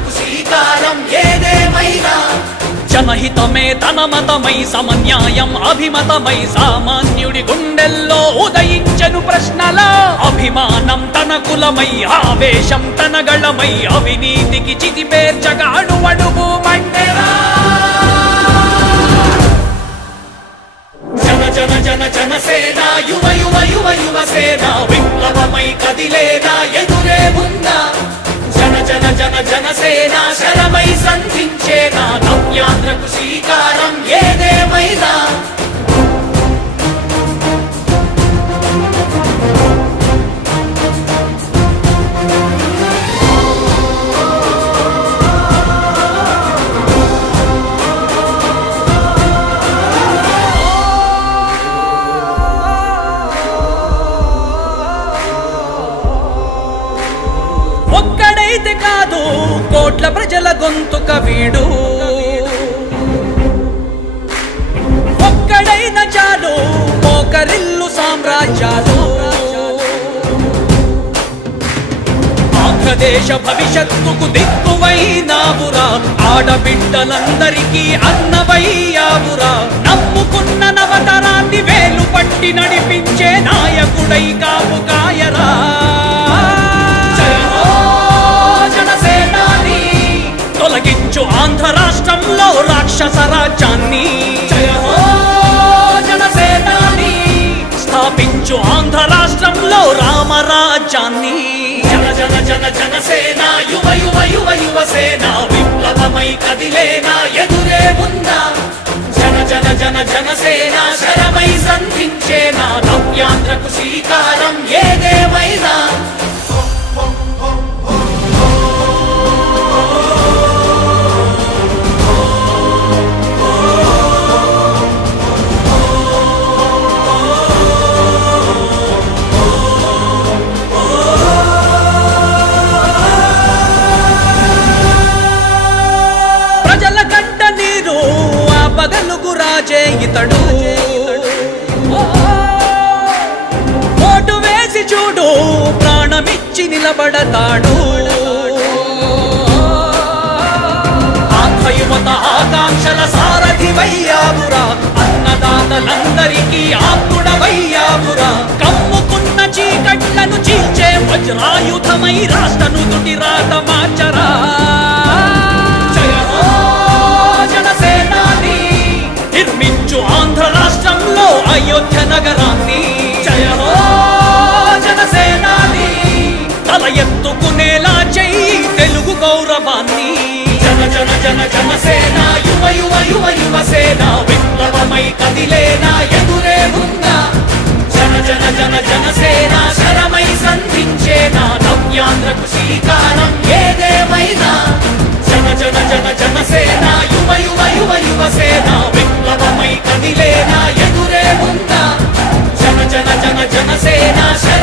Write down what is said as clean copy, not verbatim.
నవ్యాంధ్రకు శ్రీకారం ఏదేమైనా జనహితమే తన మతమై సమన్యాయం అభిమతమై సామాన్యుడి గుండెల్లో ఉదయించెను ప్రశ్నల అభిమానం తన కులమై ఆవేశం తన గళమై అవినీతికి చితిపేర్చగా అడువడుగు మండెరా జన జన జన జనసేన యువ యువ యువ యువసేన విప్లవమై కదిలేనా ఎదురే ఉందా జన జన జన జనసేన శరమై సంధించేనా నవ్యాంధ్రకు శ్రీకారం ఏదేమైనా ఒక్కడైతే కాదు కోట్ల ప్రజల గొంతుక వీడు ఒక్కడైన చాలు మోకరిల్లు సామ్రాజ్యాలు ఆంధ్రదేశ భవిష్యత్తుకు దిక్కువైనావురా ఆడబిడ్డలందరికీ అన్నవయ్యావురా నమ్ముకున్న నవతరాన్ని వేలు పట్టి నడిపించే నాయకుడై కాపు కాయరా తొలగించు ఆంధ్ర రాష్ట్రంలో రాక్షస రాజ్యాన్ని జనసేనాని స్థాపించు ఆంధ్ర రాష్ట్రంలో రామరాజ్యాన్ని జన జన జన జనసేన యువ యువ యువ యువసేన విప్లవమై కదిలేనా ఎదురే ఉందా జన జన జన జనసేన శరమై సంధించేనా నవ్యాంధ్రకు శ్రీకారం ఏదేమైనా పగలుగు రాజే ఇతడు ఓటు వేసి చూడు ప్రాణమిచ్చి నిలబడతాడు ఆంధ్రయువత ఆకాంక్షల సారథివయ్యావురా అన్నదాతలందరికీ ఆత్ముడవయ్యావురా కమ్ముకున్న చీకట్లను చీల్చే వజ్రాయుధమై రాష్ట్రను తుటి రాత మార్చరా నిర్మించు ఆంధ్ర రాష్ట్రంలో అయోధ్య నగరాన్ని జయ హో జనసేనాని తల ఎత్తుకునేలా చెయ్యి తెలుగు గౌరవాన్ని జన జన జన జనసేన యువ యువ యువ యువసేన విప్లవమై కదిలేనా ఎదురే ఉందా జన జన జన జనసేన శరమై సంధించేనా నవ్యాంధ్రకు శ్రీకారం ఏదేమైనా జన జన జన జనసేన యువ యువ యువ యువసేన విప్లవమై కదిలేనా ఎదురే ఉందా జన జన జన జనసేన శర